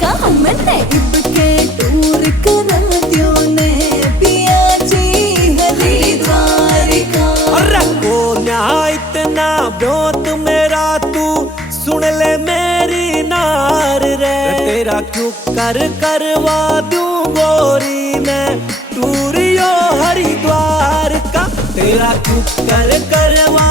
का मैंने इबके टूर करा दियो ने पिया जी हरिद्वार का। अरे को न्याय इतना ब्योत मेरा तू सुन ले मेरी नार रे, तेरा क्यों करवा दूं गोरी मैं टूरियो हरिद्वार का, तेरा क्यों करवा